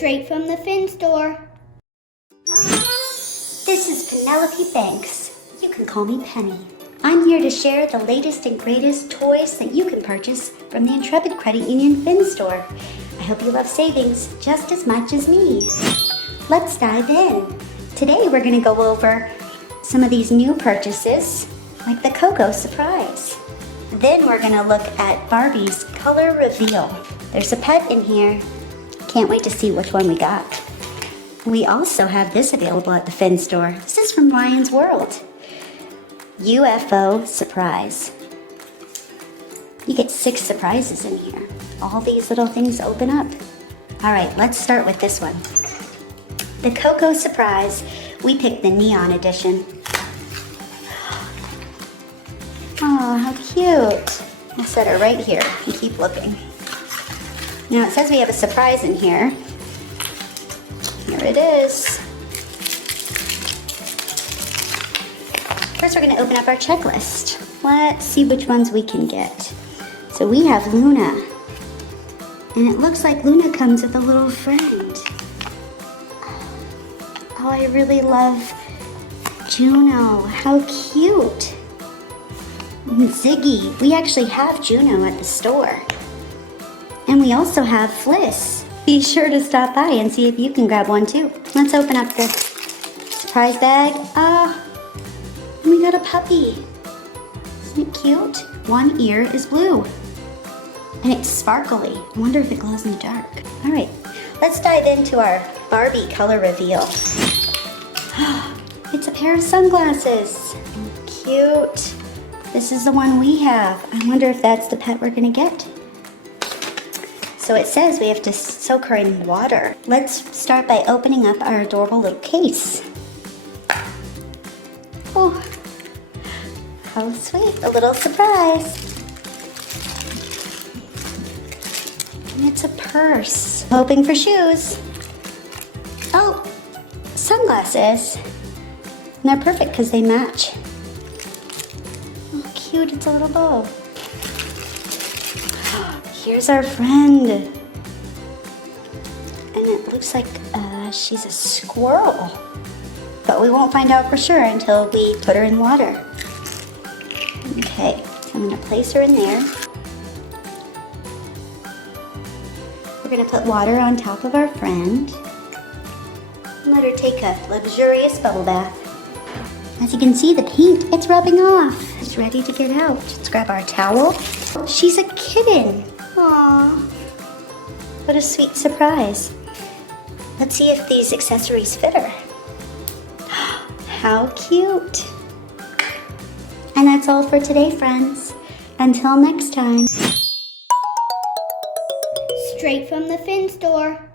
Straight from the Fin store. This is Penelope Banks. You can call me Penny. I'm here to share the latest and greatest toys that you can purchase from the Intrepid Credit Union Fin store. I hope you love savings just as much as me. Let's dive in. Today we're going to go over some of these new purchases, like the Coco surprise. Then we're going to look at Barbie's color reveal. There's a pet in here. Can't wait to see which one we got. We also have this available at the Fin store. This is from Ryan's World. UFO surprise. You get 6 surprises in here. All these little things open up. All right, let's start with this one. The Coco surprise. We picked the neon edition. Oh, how cute. I'll set her right here and keep looking. Now it says we have a surprise in here. Here it is. First we're going to open up our checklist. Let's see which ones we can get. So we have Luna. And it looks like Luna comes with a little friend. Oh, I really love Juno. How cute. And Ziggy. We actually have Juno at the store. And we also have Fliss. Be sure to stop by and see if you can grab one too. Let's open up this surprise bag. We got a puppy. Isn't it cute? One ear is blue. And it's sparkly. I wonder if it glows in the dark. All right, let's dive into our Barbie color reveal. It's a pair of sunglasses. Cute. This is the one we have. I wonder if that's the pet we're gonna get. So it says we have to soak her in water. Let's start by opening up our adorable little case. Oh, how sweet, a little surprise. And it's a purse. Hoping for shoes. Oh, sunglasses. And they're perfect because they match. Oh, cute, it's a little bow. Here's our friend. And it looks like she's a squirrel. But we won't find out for sure until we put her in water. Okay, so I'm gonna place her in there. We're gonna put water on top of our friend. And let her take a luxurious bubble bath. As you can see, the paint, it's rubbing off. It's ready to get out. Let's grab our towel. She's a kitten. Aww, what a sweet surprise. Let's see if these accessories fit her. How cute. And that's all for today, friends. Until next time. Straight from the Fin store.